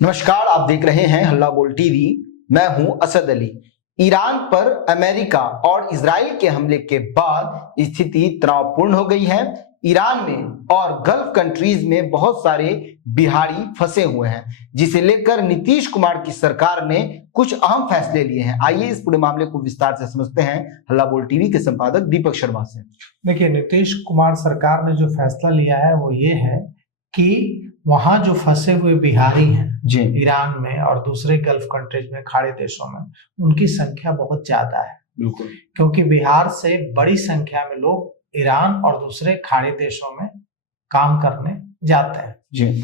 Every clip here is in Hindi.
नमस्कार, आप देख रहे हैं हल्ला बोल टीवी। मैं हूं असद अली। ईरान पर अमेरिका और इजराइल के हमले के बाद स्थिति तनावपूर्ण हो गई है। ईरान में और गल्फ कंट्रीज में बहुत सारे बिहारी फंसे हुए हैं, जिसे लेकर नीतीश कुमार की सरकार ने कुछ अहम फैसले लिए हैं। आइए इस पूरे मामले को विस्तार से समझते हैं हल्ला बोल टीवी के संपादक दीपक शर्मा से। देखिए, नीतीश कुमार सरकार ने जो फैसला लिया है वो ये है कि वहां जो फंसे हुए बिहारी हैं जी ईरान में और दूसरे गल्फ कंट्रीज में, खाड़ी देशों में, उनकी संख्या बहुत ज्यादा है। बिल्कुल, क्योंकि बिहार से बड़ी संख्या में लोग ईरान और दूसरे खाड़ी देशों में काम करने जाते हैं जी।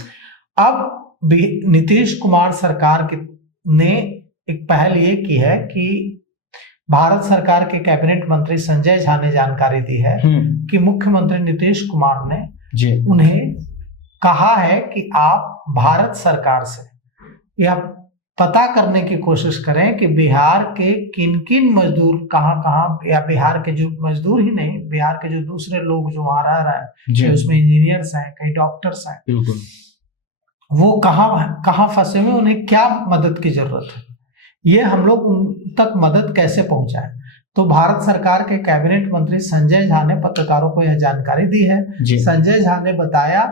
अब नीतीश कुमार सरकार ने एक पहल ये की है कि भारत सरकार के कैबिनेट मंत्री संजय झा ने जानकारी दी है कि मुख्यमंत्री नीतीश कुमार ने जी उन्हें कहा है कि आप भारत सरकार से यह पता करने की कोशिश करें कि बिहार के किन किन मजदूर कहाँ कहाँ, या बिहार के जो मजदूर ही नहीं, बिहार के जो दूसरे लोग जो वहां रह रहे हैं, उसमें इंजीनियर्स हैं, कई डॉक्टर्स हैं, बिल्कुल, वो कहाँ कहाँ फंसे हुए, उन्हें क्या मदद की जरूरत है, ये हम लोग उन तक मदद कैसे पहुंचाएं। तो भारत सरकार के कैबिनेट मंत्री संजय झा ने पत्रकारों को यह जानकारी दी है। संजय झा ने बताया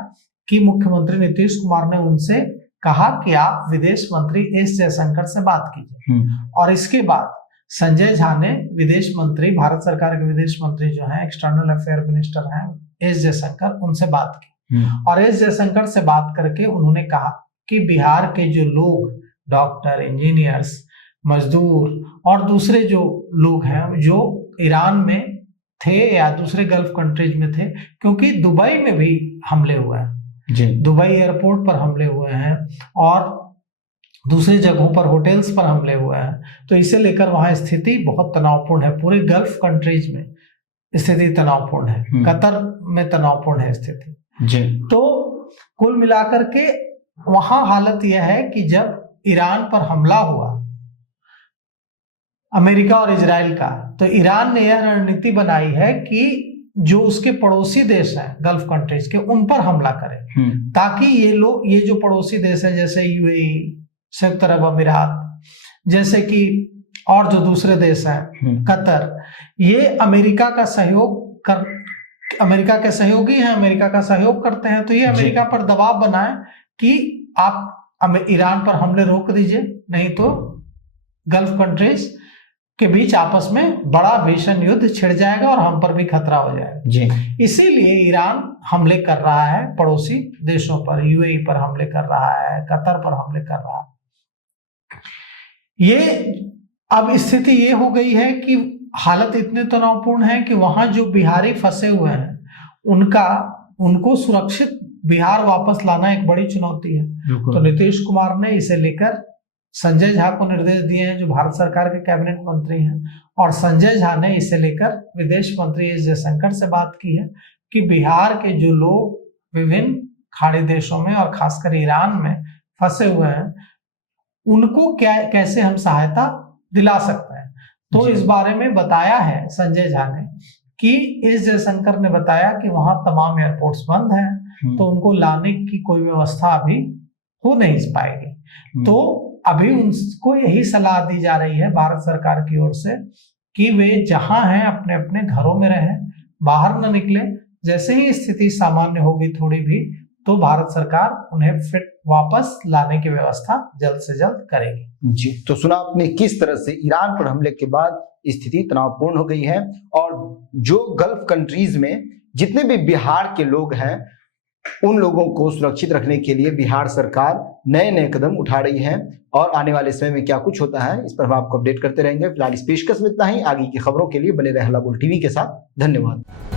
कि मुख्यमंत्री नीतीश कुमार ने उनसे कहा कि आप विदेश मंत्री एस जयशंकर से बात कीजिए, और इसके बाद संजय झा ने विदेश मंत्री, भारत सरकार के विदेश मंत्री जो हैं, एक्सटर्नल अफेयर मिनिस्टर हैं एस जयशंकर, उनसे बात की। और एस जयशंकर से बात करके उन्होंने कहा कि बिहार के जो लोग, डॉक्टर, इंजीनियर्स, मजदूर और दूसरे जो लोग हैं जो ईरान में थे या दूसरे गल्फ कंट्रीज में थे, क्योंकि दुबई में भी हमले हुए हैं, दुबई एयरपोर्ट पर हमले हुए हैं और दूसरी जगहों पर, होटल्स पर हमले हुए हैं, तो इसे लेकर वहां स्थिति बहुत तनावपूर्ण है। पूरे गल्फ कंट्रीज में स्थिति तनावपूर्ण है, कतर में तनावपूर्ण है स्थिति। तो कुल मिलाकर के वहां हालत यह है कि जब ईरान पर हमला हुआ अमेरिका और इजराइल का, तो ईरान ने यह रणनीति बनाई है कि जो उसके पड़ोसी देश हैं गल्फ कंट्रीज के, उन पर हमला करें, ताकि ये जो पड़ोसी देश हैं जैसे यूएई, संयुक्त अरब अमीरात, जैसे कि और जो दूसरे देश हैं, कतर, ये अमेरिका के सहयोगी हैं, अमेरिका का सहयोग करते हैं, तो ये अमेरिका पर दबाव बनाए कि आप ईरान पर हमले रोक दीजिए, नहीं तो गल्फ कंट्रीज के बीच आपस में बड़ा भीषण युद्ध छिड़ जाएगा और हम पर भी खतरा हो जाएगा। इसीलिए ईरान हमले कर रहा है पड़ोसी देशों पर, यूएई पर हमले कर रहा है, कतर पर हमले कर रहा है। ये अब स्थिति ये हो गई है कि हालत इतने तनावपूर्ण है कि वहां जो बिहारी फंसे हुए हैं उनको सुरक्षित बिहार वापस लाना एक बड़ी चुनौती है। तो नीतीश कुमार ने इसे लेकर संजय झा को निर्देश दिए हैं, जो भारत सरकार के कैबिनेट मंत्री हैं, और संजय झा ने इसे लेकर विदेश मंत्री एस जयशंकर से बात की है कि बिहार के जो लोग विभिन्न खाड़ी देशों में और खासकर ईरान में फंसे हुए हैं, उनको कैसे हम सहायता दिला सकते हैं। तो इस बारे में बताया है संजय झा ने कि एस जयशंकर ने बताया कि वहां तमाम एयरपोर्ट्स बंद हैं, तो उनको लाने की कोई व्यवस्था अभी हो नहीं पाएगी। तो अभी उनको यही सलाह दी जा रही है भारत सरकार की ओर से कि वे जहां हैं अपने अपने घरों में रहें, बाहर न निकले। जैसे ही स्थिति सामान्य होगी थोड़ी भी, तो भारत सरकार उन्हें फिर वापस लाने की व्यवस्था जल्द से जल्द करेगी। जी, तो सुना आपने किस तरह से ईरान पर हमले के बाद स्थिति तनावपूर्ण हो गई है, और जो गल्फ कंट्रीज में जितने भी बिहार के लोग हैं उन लोगों को सुरक्षित रखने के लिए बिहार सरकार नए नए कदम उठा रही है, और आने वाले समय में क्या कुछ होता है इस पर हम आपको अपडेट करते रहेंगे। फिलहाल इस पेशकश में इतना ही। आगे की खबरों के लिए बने रहे हल्ला बोल टीवी के साथ। धन्यवाद।